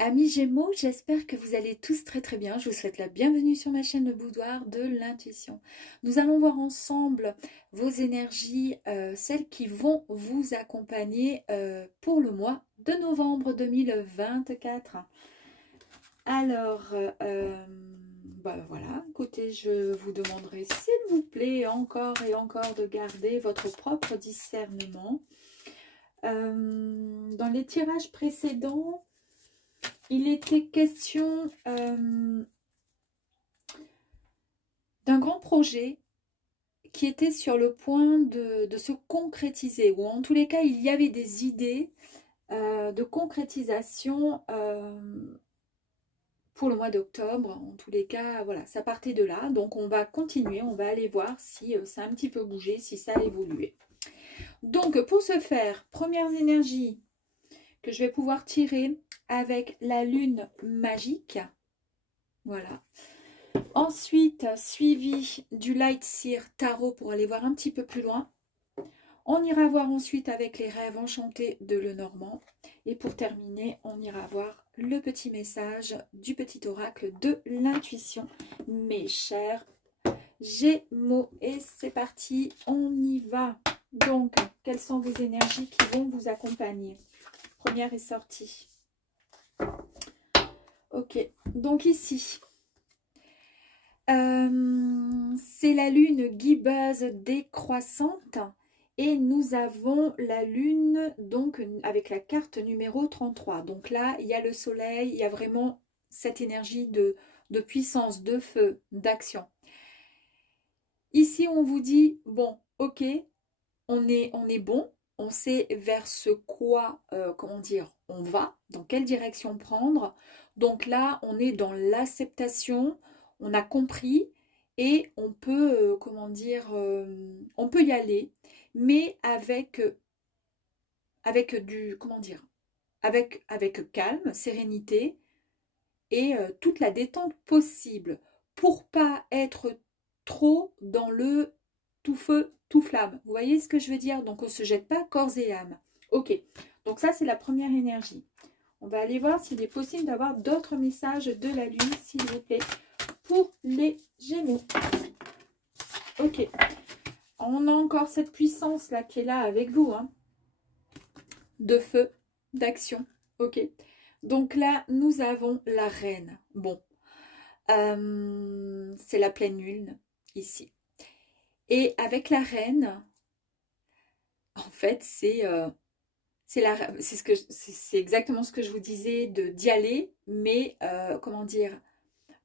Amis Gémeaux, j'espère que vous allez tous très très bien. Je vous souhaite la bienvenue sur ma chaîne Le Boudoir de l'Intuition. Nous allons voir ensemble vos énergies, celles qui vont vous accompagner pour le mois de novembre 2024. Alors, voilà, écoutez, je vous demanderai s'il vous plaît encore et encore de garder votre propre discernement. Dans les tirages précédents, il était question d'un grand projet qui était sur le point de se concrétiser, ou en tous les cas, il y avait des idées de concrétisation pour le mois d'octobre. En tous les cas, voilà, ça partait de là. Donc, on va continuer, on va aller voir si ça a un petit peu bougé, si ça a évolué. Donc, pour ce faire, première énergie que je vais pouvoir tirer avec la lune magique. Voilà. Ensuite, suivi du Light Seer Tarot pour aller voir un petit peu plus loin. On ira voir ensuite avec les rêves enchantés de Lenormand. Et pour terminer, on ira voir le petit message du petit oracle de l'intuition. Mes chers Gémeaux. Et c'est parti, on y va. Donc, quelles sont vos énergies qui vont vous accompagner? Première est sortie. Ok, donc ici, c'est la lune guibeuse décroissante et nous avons la lune donc avec la carte numéro 33. Donc là, il y a le soleil, il y a vraiment cette énergie de puissance, de feu, d'action. Ici, on vous dit, bon, ok, on est bon, on sait vers ce quoi, comment dire, on va, dans quelle direction prendre. Donc là, on est dans l'acceptation, on a compris et on peut, comment dire, on peut y aller, mais avec du, comment dire, avec calme, sérénité et toute la détente possible pour pas être trop dans le tout feu, tout flamme. Vous voyez ce que je veux dire? Donc, on ne se jette pas corps et âme. Ok, donc ça, c'est la première énergie. On va aller voir s'il est possible d'avoir d'autres messages de la Lune, s'il vous plaît, pour les Gémeaux. Ok, on a encore cette puissance-là qui est là avec vous, hein, de feu, d'action. Ok, donc là, nous avons la reine. Bon, c'est la pleine lune, ici. Et avec la reine, en fait, c'est exactement ce que je vous disais, d'y aller, mais comment dire,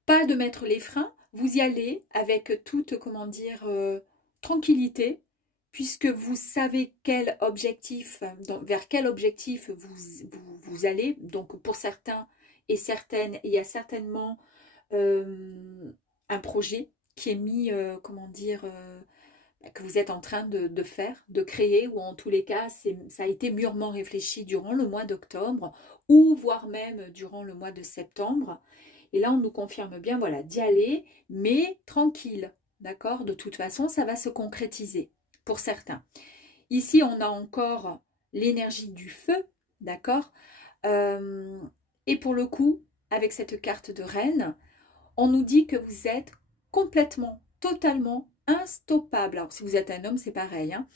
pas de mettre les freins, vous y allez avec toute, comment dire, tranquillité, puisque vous savez quel objectif, vers quel objectif vous allez. Donc pour certains et certaines, il y a certainement un projet qui est mis, comment dire, que vous êtes en train de faire, de créer, ou en tous les cas, ça a été mûrement réfléchi durant le mois d'octobre, ou voire même durant le mois de septembre. Et là, on nous confirme bien, voilà, d'y aller, mais tranquille, d'accord? De toute façon, ça va se concrétiser pour certains. Ici, on a encore l'énergie du feu, d'accord? Et pour le coup, avec cette carte de reine, on nous dit que vous êtes complètement, totalement instoppable. Alors, si vous êtes un homme, c'est pareil, hein.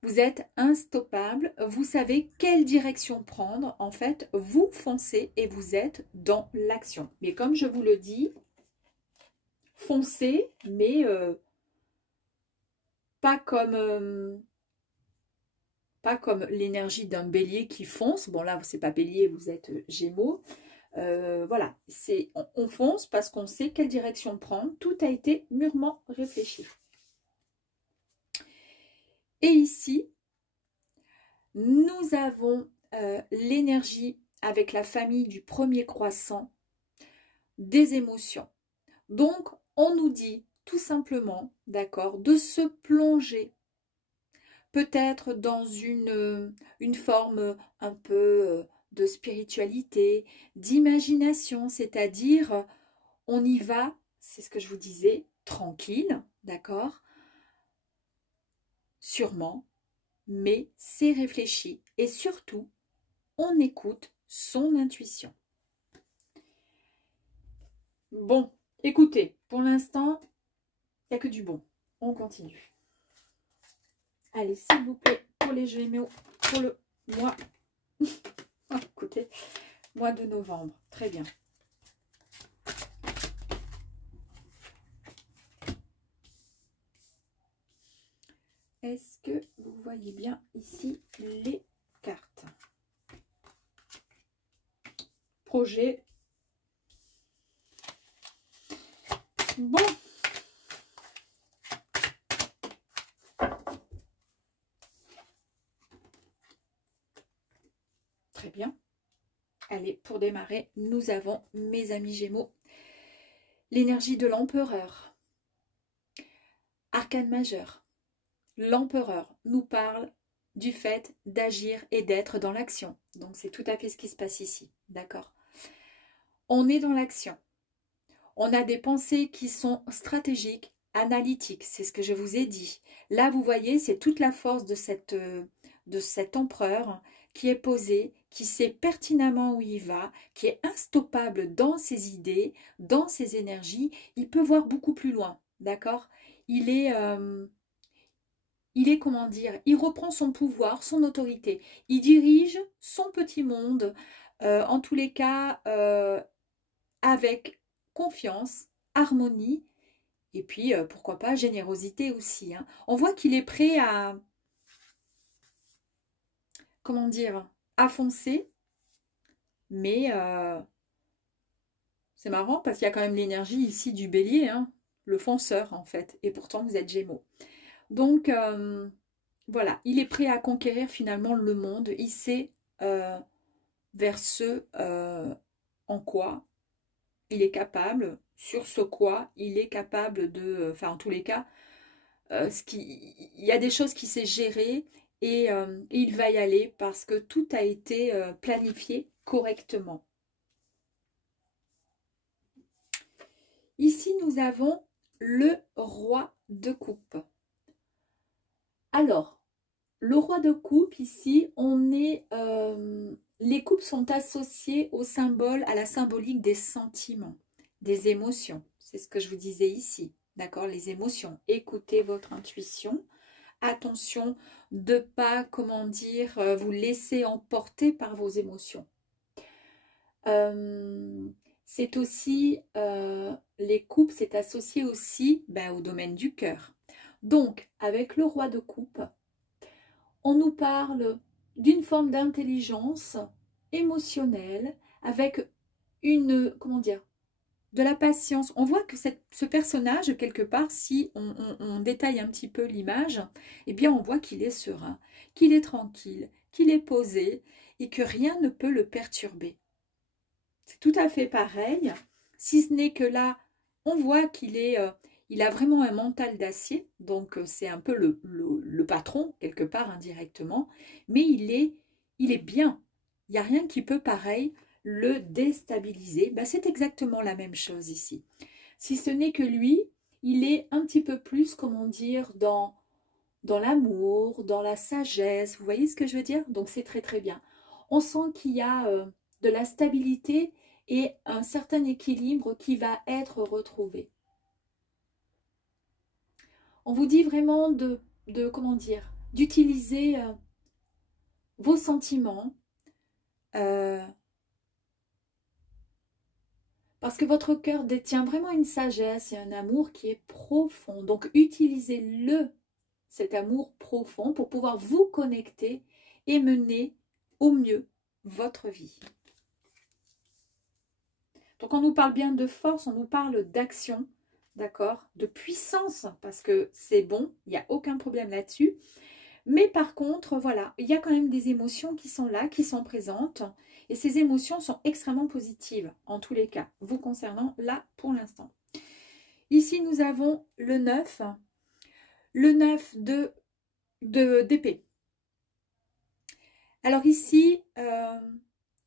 Vous êtes instoppable, vous savez quelle direction prendre. En fait, vous foncez et vous êtes dans l'action. Mais comme je vous le dis, foncez, mais pas comme l'énergie d'un bélier qui fonce. Bon, là, c'est pas bélier, vous êtes gémeaux. Voilà, on fonce parce qu'on sait quelle direction prendre. Tout a été mûrement réfléchi. Et ici, nous avons l'énergie avec la famille du premier croissant des émotions. Donc, on nous dit tout simplement, d'accord, de se plonger peut-être dans une forme un peu de spiritualité, d'imagination, c'est-à-dire on y va, c'est ce que je vous disais, tranquille, d'accord, sûrement, mais c'est réfléchi et surtout, on écoute son intuition. Bon, écoutez, pour l'instant, il n'y a que du bon. On continue. Allez, s'il vous plaît, pour les Gémeaux, pour le mois, écoutez, mois de novembre. Très bien. Est-ce que vous voyez bien ici les cartes? Projet. Bon. Très bien. Allez, pour démarrer, nous avons, mes amis Gémeaux, l'énergie de l'empereur. Arcane majeur. L'empereur nous parle du fait d'agir et d'être dans l'action. Donc, c'est tout à fait ce qui se passe ici. D'accord? On est dans l'action. On a des pensées qui sont stratégiques, analytiques. C'est ce que je vous ai dit. Là, vous voyez, c'est toute la force de cet empereur qui est posé, qui sait pertinemment où il va, qui est instoppable dans ses idées, dans ses énergies. Il peut voir beaucoup plus loin. D'accord? Il est, comment dire, il reprend son pouvoir, son autorité. Il dirige son petit monde, en tous les cas, avec confiance, harmonie, et puis, pourquoi pas, générosité aussi. Hein. On voit qu'il est prêt à, comment dire, à foncer, mais c'est marrant parce qu'il y a quand même l'énergie ici du bélier, hein, le fonceur en fait, et pourtant vous êtes Gémeaux. Donc, voilà, il est prêt à conquérir finalement le monde. Il sait vers ce en quoi il est capable, sur ce quoi il est capable de... Enfin, en tous les cas, il y a des choses qui s'est gérer et il va y aller parce que tout a été planifié correctement. Ici, nous avons le roi de coupe. Alors, le roi de coupe, ici, les coupes sont associées au symbole, à la symbolique des sentiments, des émotions. C'est ce que je vous disais ici, d'accord? Les émotions. Écoutez votre intuition. Attention de ne pas, comment dire, vous laisser emporter par vos émotions. C'est aussi, les coupes, c'est associé aussi au domaine du cœur. Donc, avec le roi de coupe, on nous parle d'une forme d'intelligence émotionnelle avec une, comment dire, de la patience. On voit que ce personnage, quelque part, si on détaille un petit peu l'image, eh bien on voit qu'il est serein, qu'il est tranquille, qu'il est posé et que rien ne peut le perturber. C'est tout à fait pareil, si ce n'est que là, on voit qu'il est... il a vraiment un mental d'acier, donc c'est un peu le patron, quelque part, indirectement, mais il est bien. Il n'y a rien qui peut, pareil, le déstabiliser. C'est exactement la même chose ici. Si ce n'est que lui, il est un petit peu plus, comment dire, dans l'amour, dans la sagesse. Vous voyez ce que je veux dire? Donc c'est très très bien. On sent qu'il y a de la stabilité et un certain équilibre qui va être retrouvé. On vous dit vraiment comment dire, d'utiliser vos sentiments parce que votre cœur détient vraiment une sagesse et un amour qui est profond. Donc utilisez-le, cet amour profond, pour pouvoir vous connecter et mener au mieux votre vie. Donc on nous parle bien de force, on nous parle d'action, d'accord, de puissance, parce que c'est bon, il n'y a aucun problème là-dessus. Mais par contre, voilà, il y a quand même des émotions qui sont là, qui sont présentes. Et ces émotions sont extrêmement positives, en tous les cas, vous concernant là pour l'instant. Ici, nous avons le 9 d'épée. Alors ici,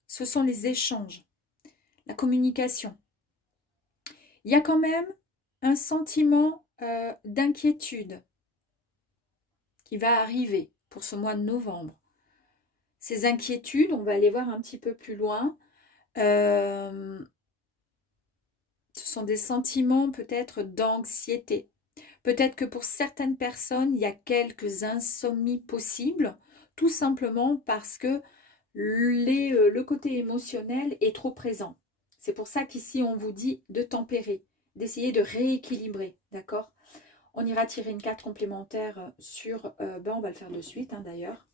ce sont les échanges, la communication. Il y a quand même un sentiment d'inquiétude qui va arriver pour ce mois de novembre. Ces inquiétudes, on va aller voir un petit peu plus loin, Ce sont des sentiments peut-être d'anxiété. Peut-être que pour certaines personnes, il y a quelques insomnies possibles, tout simplement parce que le côté émotionnel est trop présent. C'est pour ça qu'ici, on vous dit de tempérer, d'essayer de rééquilibrer, d'accord? On ira tirer une carte complémentaire sur... on va le faire de suite, hein, d'ailleurs.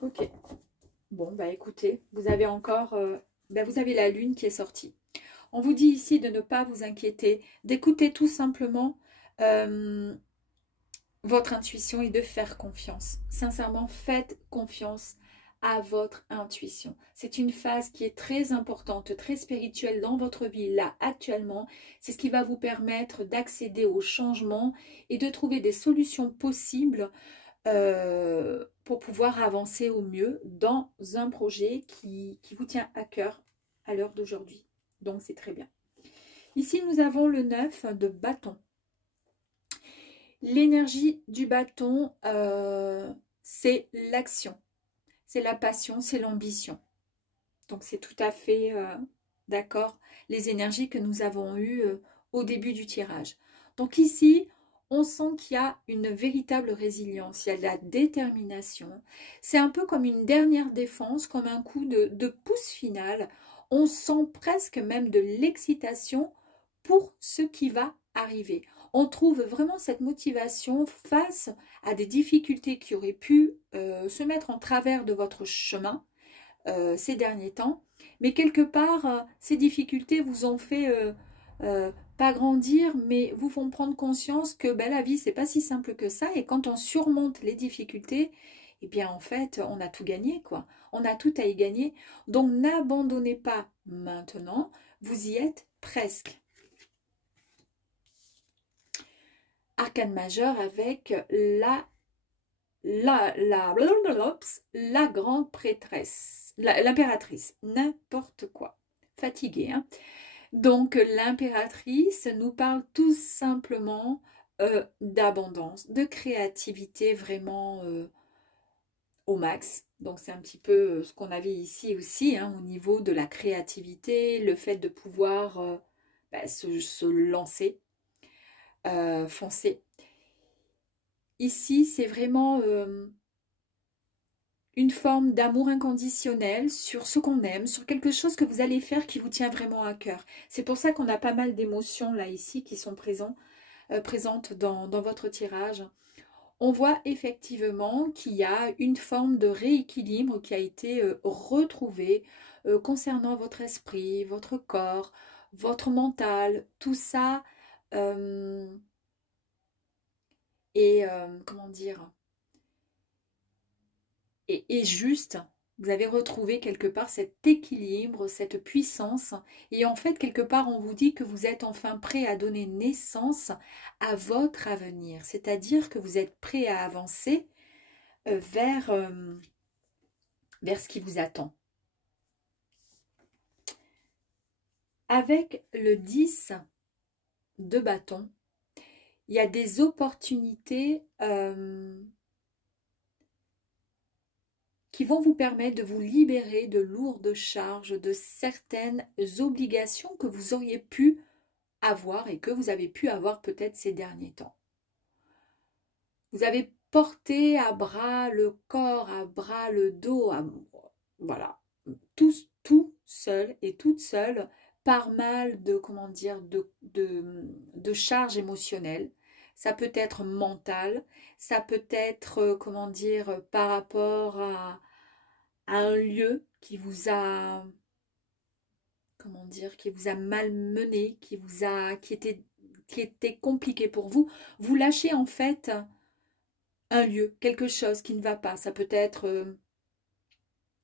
Ok. Bon, bah écoutez, vous avez encore... vous avez la lune qui est sortie. On vous dit ici de ne pas vous inquiéter, d'écouter tout simplement votre intuition et de faire confiance. Sincèrement, faites confiance à votre intuition. C'est une phase qui est très importante, très spirituelle dans votre vie, là, actuellement. C'est ce qui va vous permettre d'accéder au changement et de trouver des solutions possibles pour pouvoir avancer au mieux dans un projet qui vous tient à cœur à l'heure d'aujourd'hui. Donc, c'est très bien. Ici, nous avons le 9 de bâton. L'énergie du bâton, c'est l'action. C'est la passion, c'est l'ambition. Donc, c'est tout à fait d'accord les énergies que nous avons eues au début du tirage. Donc, ici, on sent qu'il y a une véritable résilience, il y a de la détermination. C'est un peu comme une dernière défense, comme un coup de pouce final. On sent presque même de l'excitation pour ce qui va arriver. On trouve vraiment cette motivation face à des difficultés qui auraient pu se mettre en travers de votre chemin ces derniers temps. Mais quelque part, ces difficultés vous ont fait pas grandir, mais vous font prendre conscience que la vie, c'est pas si simple que ça. Et quand on surmonte les difficultés, eh bien en fait, on a tout gagné, quoi. On a tout à y gagner. Donc n'abandonnez pas maintenant, vous y êtes presque. Arcane majeur avec la grande prêtresse, l'impératrice, n'importe quoi, fatiguée. Hein. Donc l'impératrice nous parle tout simplement d'abondance, de créativité vraiment au max. Donc c'est un petit peu ce qu'on avait ici aussi, hein, au niveau de la créativité, le fait de pouvoir se lancer. Foncé. Ici, c'est vraiment une forme d'amour inconditionnel sur ce qu'on aime, sur quelque chose que vous allez faire qui vous tient vraiment à cœur. C'est pour ça qu'on a pas mal d'émotions là ici qui sont présentes dans votre tirage. On voit effectivement qu'il y a une forme de rééquilibre qui a été retrouvée concernant votre esprit, votre corps, votre mental, tout ça. Et comment dire, et juste, vous avez retrouvé quelque part cet équilibre, cette puissance, et en fait quelque part on vous dit que vous êtes enfin prêt à donner naissance à votre avenir, c'est-à-dire que vous êtes prêt à avancer vers ce qui vous attend. Avec le 10 de bâton, il y a des opportunités qui vont vous permettre de vous libérer de lourdes charges, de certaines obligations que vous auriez pu avoir et que vous avez pu avoir peut-être ces derniers temps. Vous avez porté à bras le corps, à bras le dos, voilà, tout seul et toute seule, par mal de, comment dire, de charges émotionnelles. Ça peut être mental, ça peut être, comment dire, par rapport à un lieu qui vous a, comment dire, qui vous a malmené, qui était compliqué pour vous. Vous lâchez en fait un lieu, quelque chose qui ne va pas. Ça peut être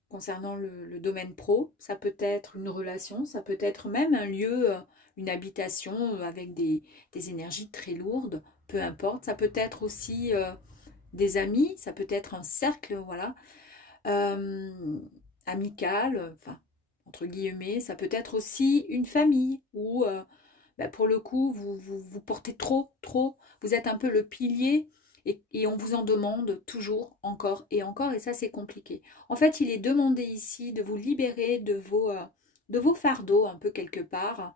concernant le domaine pro, ça peut être une relation, ça peut être même un lieu, une habitation avec des énergies très lourdes, peu importe. Ça peut être aussi des amis, ça peut être un cercle, voilà, amical, enfin, entre guillemets. Ça peut être aussi une famille où, pour le coup, vous portez trop, vous êtes un peu le pilier. Et on vous en demande toujours, encore, et ça c'est compliqué. En fait, il est demandé ici de vous libérer de de vos fardeaux un peu quelque part,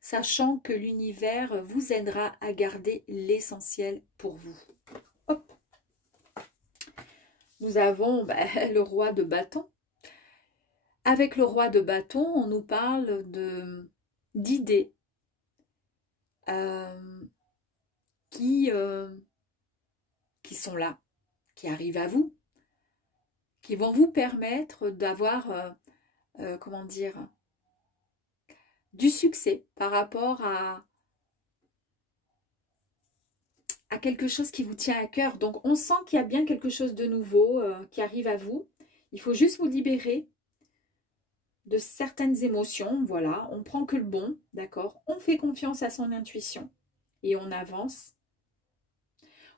sachant que l'univers vous aidera à garder l'essentiel pour vous. Hop. Nous avons le roi de bâton. Avec le roi de bâton, on nous parle d'idées qui sont là, qui arrivent à vous, qui vont vous permettre d'avoir, comment dire, du succès par rapport à quelque chose qui vous tient à cœur. Donc, on sent qu'il y a bien quelque chose de nouveau qui arrive à vous. Il faut juste vous libérer de certaines émotions. Voilà, on prend que le bon, d'accord? On fait confiance à son intuition et on avance.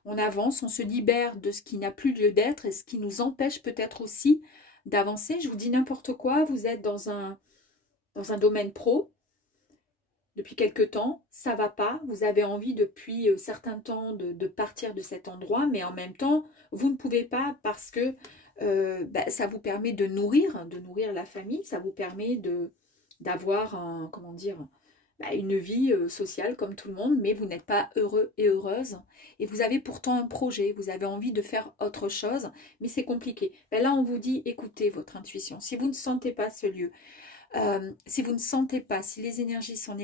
On avance, on se libère de ce qui n'a plus lieu d'être et ce qui nous empêche peut-être aussi d'avancer. Je vous dis n'importe quoi, vous êtes dans un domaine pro depuis quelque temps, ça ne va pas, vous avez envie depuis certains temps de partir de cet endroit, mais en même temps, vous ne pouvez pas parce que ça vous permet de nourrir la famille, ça vous permet d'avoir comment dire, une vie sociale comme tout le monde, mais vous n'êtes pas heureux et heureuse. Et vous avez pourtant un projet, vous avez envie de faire autre chose, mais c'est compliqué. Là, on vous dit, écoutez votre intuition. Si vous ne sentez pas ce lieu, si vous ne sentez pas, si les énergies sont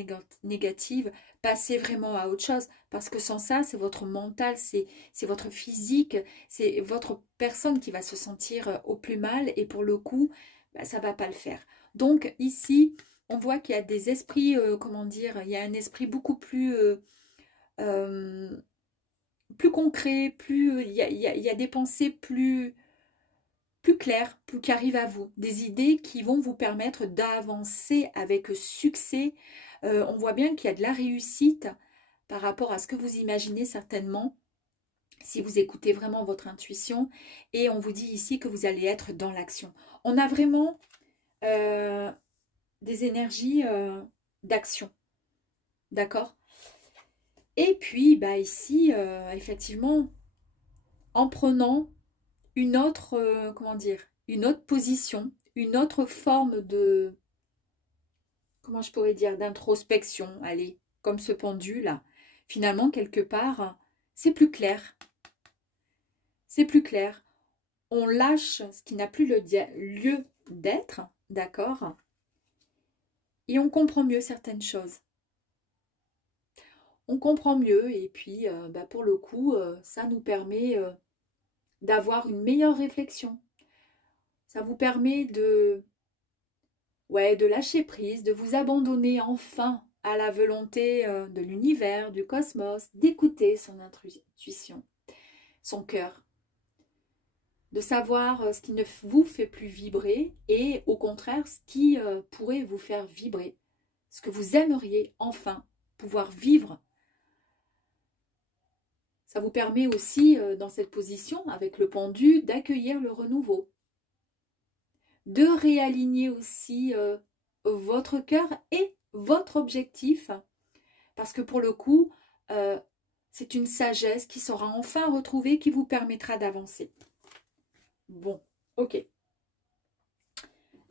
négatives, passez vraiment à autre chose. Parce que sans ça, c'est votre mental, c'est votre physique, c'est votre personne qui va se sentir au plus mal. Et pour le coup, ça ne va pas le faire. Donc ici, on voit qu'il y a des esprits, comment dire, il y a un esprit beaucoup plus concret, il y a des pensées plus claires, qui arrivent à vous, des idées qui vont vous permettre d'avancer avec succès. On voit bien qu'il y a de la réussite par rapport à ce que vous imaginez certainement, si vous écoutez vraiment votre intuition, et on vous dit ici que vous allez être dans l'action. On a vraiment des énergies d'action, d'accord? Et puis, ici, effectivement, en prenant une autre, comment dire, une autre position, une autre forme de, comment je pourrais dire, d'introspection, allez, comme ce pendule là, finalement, quelque part, c'est plus clair. C'est plus clair. On lâche ce qui n'a plus le lieu d'être, d'accord? Et on comprend mieux certaines choses. On comprend mieux et puis, pour le coup, ça nous permet d'avoir une meilleure réflexion. Ça vous permet de lâcher prise, de vous abandonner enfin à la volonté de l'univers, du cosmos, d'écouter son intuition, son cœur, de savoir ce qui ne vous fait plus vibrer et au contraire ce qui pourrait vous faire vibrer, ce que vous aimeriez enfin pouvoir vivre. Ça vous permet aussi, dans cette position, avec le pendu, d'accueillir le renouveau. De réaligner aussi votre cœur et votre objectif. Parce que pour le coup, c'est une sagesse qui sera enfin retrouvée, qui vous permettra d'avancer. Bon, ok.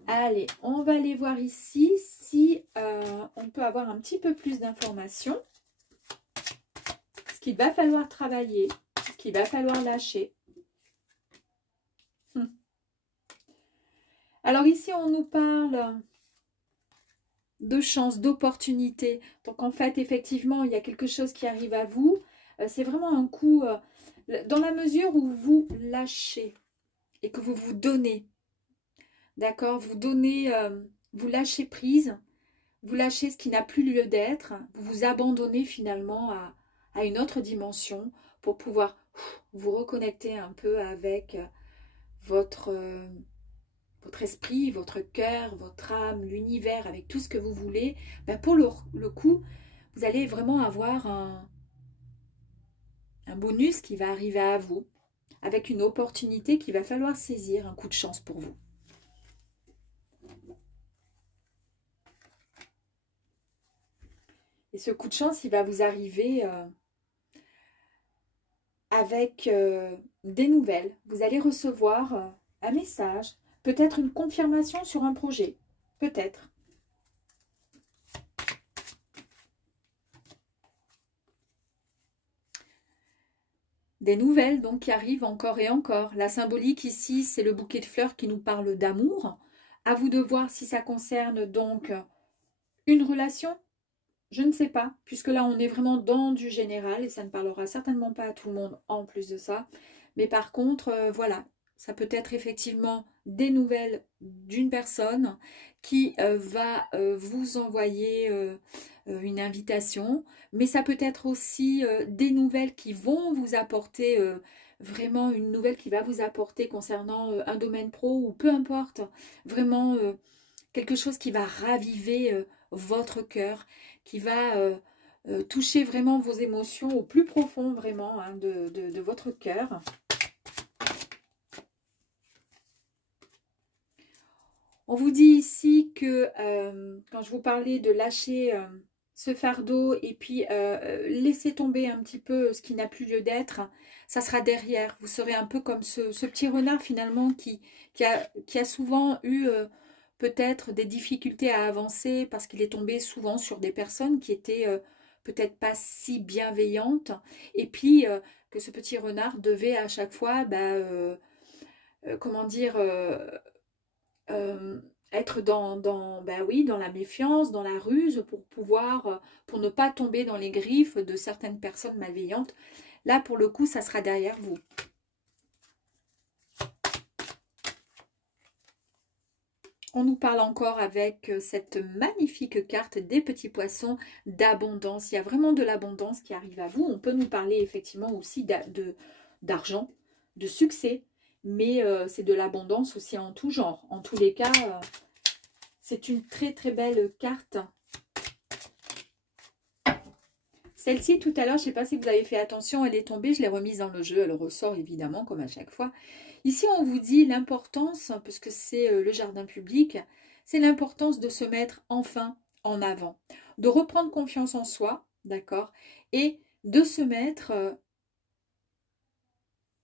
Allez, on va aller voir ici si on peut avoir un petit peu plus d'informations. Ce qu'il va falloir travailler, ce qu'il va falloir lâcher. Alors ici, on nous parle de chance, d'opportunité. Donc en fait, effectivement, il y a quelque chose qui arrive à vous. C'est vraiment un coup, dans la mesure où vous lâchez et que vous vous donnez. D'accord? Vous donnez, vous lâchez prise, vous lâchez ce qui n'a plus lieu d'être, vous vous abandonnez finalement à une autre dimension pour pouvoir vous reconnecter un peu avec votre esprit, votre cœur, votre âme, l'univers, avec tout ce que vous voulez. Pour le coup, vous allez vraiment avoir un bonus qui va arriver à vous, avec une opportunité qu'il va falloir saisir, un coup de chance pour vous. Et ce coup de chance, il va vous arriver avec des nouvelles. Vous allez recevoir un message, peut-être une confirmation sur un projet, peut-être. Des nouvelles donc qui arrivent encore et encore. La symbolique ici, c'est le bouquet de fleurs qui nous parle d'amour. À vous de voir si ça concerne donc une relation. Je ne sais pas, puisque là on est vraiment dans du général et ça ne parlera certainement pas à tout le monde en plus de ça. Mais par contre, voilà, ça peut être effectivement des nouvelles d'une personne qui va vous envoyer une invitation. Mais ça peut être aussi des nouvelles qui vont vous apporter vraiment une nouvelle qui va vous apporter concernant un domaine pro ou peu importe. Vraiment quelque chose qui va raviver votre cœur, qui va toucher vraiment vos émotions au plus profond vraiment hein, de votre cœur. On vous dit ici que quand je vous parlais de lâcher ce fardeau et puis laisser tomber un petit peu ce qui n'a plus lieu d'être, ça sera derrière. Vous serez un peu comme ce petit renard finalement qui a souvent eu peut-être des difficultés à avancer parce qu'il est tombé souvent sur des personnes qui étaient peut-être pas si bienveillantes. Et puis que ce petit renard devait à chaque fois, comment dire... être oui, dans la méfiance, dans la ruse pour pouvoir, pour ne pas tomber dans les griffes de certaines personnes malveillantes. Là, pour le coup, ça sera derrière vous. On nous parle encore avec cette magnifique carte des petits poissons d'abondance. Il y a vraiment de l'abondance qui arrive à vous. On peut nous parler effectivement aussi d'argent, de succès, mais c'est de l'abondance aussi en tout genre. En tous les cas, c'est une très très belle carte. Celle-ci, tout à l'heure, je ne sais pas si vous avez fait attention, elle est tombée, je l'ai remise dans le jeu, elle ressort évidemment comme à chaque fois. Ici, on vous dit l'importance, puisque c'est le jardin public, c'est l'importance de se mettre enfin en avant, de reprendre confiance en soi, d'accord, et de se mettre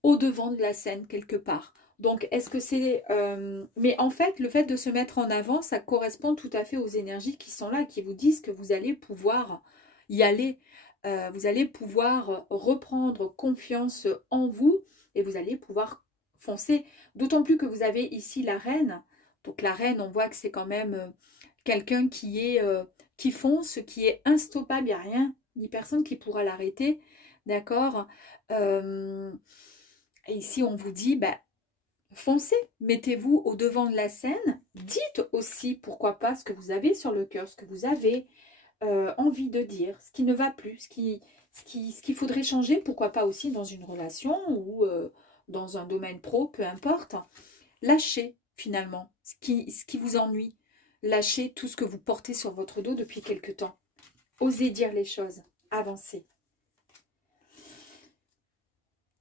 au devant de la scène quelque part. Donc, est-ce que c'est... mais en fait, le fait de se mettre en avant, ça correspond tout à fait aux énergies qui sont là, qui vous disent que vous allez pouvoir y aller. Vous allez pouvoir reprendre confiance en vous et vous allez pouvoir foncer. D'autant plus que vous avez ici la reine. Donc, la reine, on voit que c'est quand même quelqu'un qui fonce, qui est instoppable. Il n'y a rien, ni personne qui pourra l'arrêter. D'accord et ici, on vous dit, foncez, mettez-vous au devant de la scène. Dites aussi, pourquoi pas, ce que vous avez sur le cœur, ce que vous avez envie de dire, ce qui ne va plus, ce qu'il faudrait changer, pourquoi pas aussi dans une relation ou dans un domaine pro, peu importe. Lâchez finalement ce qui vous ennuie. Lâchez tout ce que vous portez sur votre dos depuis quelque temps. Osez dire les choses, avancez.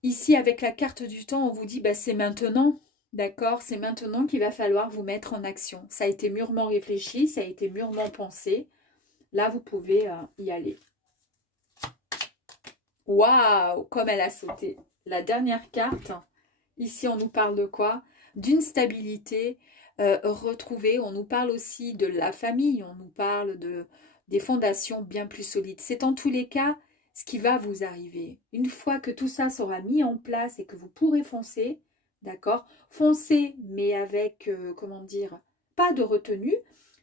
Ici, avec la carte du temps, on vous dit, c'est maintenant, d'accord? C'est maintenant qu'il va falloir vous mettre en action. Ça a été mûrement réfléchi, ça a été mûrement pensé. Là, vous pouvez y aller. Waouh! Comme elle a sauté. La dernière carte, ici, on nous parle de quoi? D'une stabilité retrouvée. On nous parle aussi de la famille, on nous parle des fondations bien plus solides. C'est en tous les cas ce qui va vous arriver. Une fois que tout ça sera mis en place et que vous pourrez foncer, d'accord? Foncez, mais avec, comment dire, pas de retenue,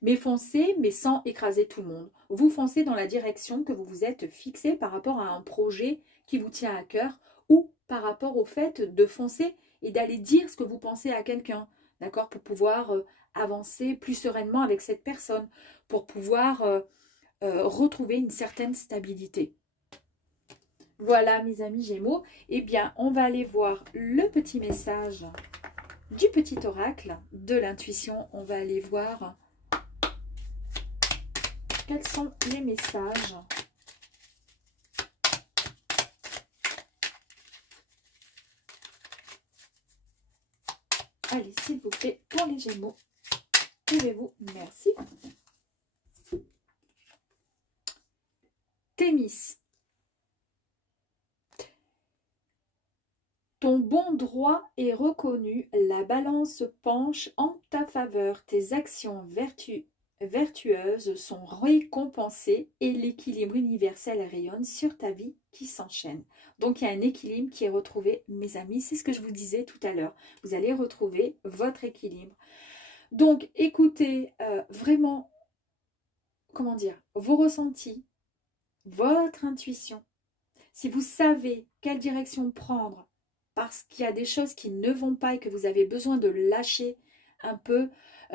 mais foncez, mais sans écraser tout le monde. Vous foncez dans la direction que vous vous êtes fixé par rapport à un projet qui vous tient à cœur ou par rapport au fait de foncer et d'aller dire ce que vous pensez à quelqu'un, d'accord? Pour pouvoir avancer plus sereinement avec cette personne, pour pouvoir retrouver une certaine stabilité. Voilà mes amis Gémeaux, eh bien on va aller voir le petit message du petit oracle de l'intuition. On va aller voir quels sont les messages. Allez, s'il vous plaît, pour les Gémeaux, suivez-vous, merci. Thémis. Ton bon droit est reconnu, la balance penche en ta faveur, tes actions vertueuses sont récompensées et l'équilibre universel rayonne sur ta vie qui s'enchaîne. Donc il y a un équilibre qui est retrouvé, mes amis, c'est ce que je vous disais tout à l'heure. Vous allez retrouver votre équilibre. Donc écoutez vraiment, comment dire, vos ressentis, votre intuition. Si vous savez quelle direction prendre, parce qu'il y a des choses qui ne vont pas et que vous avez besoin de lâcher un peu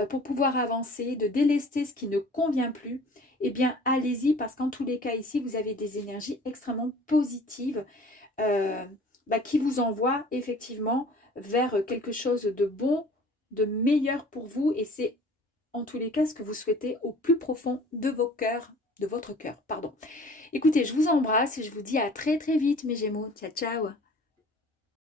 pour pouvoir avancer, de délester ce qui ne convient plus, eh bien allez-y, parce qu'en tous les cas ici, vous avez des énergies extrêmement positives qui vous envoient effectivement vers quelque chose de bon, de meilleur pour vous, et c'est en tous les cas ce que vous souhaitez au plus profond de vos cœurs, de votre cœur, pardon. Écoutez, je vous embrasse et je vous dis à très très vite mes Gémeaux. Ciao, ciao.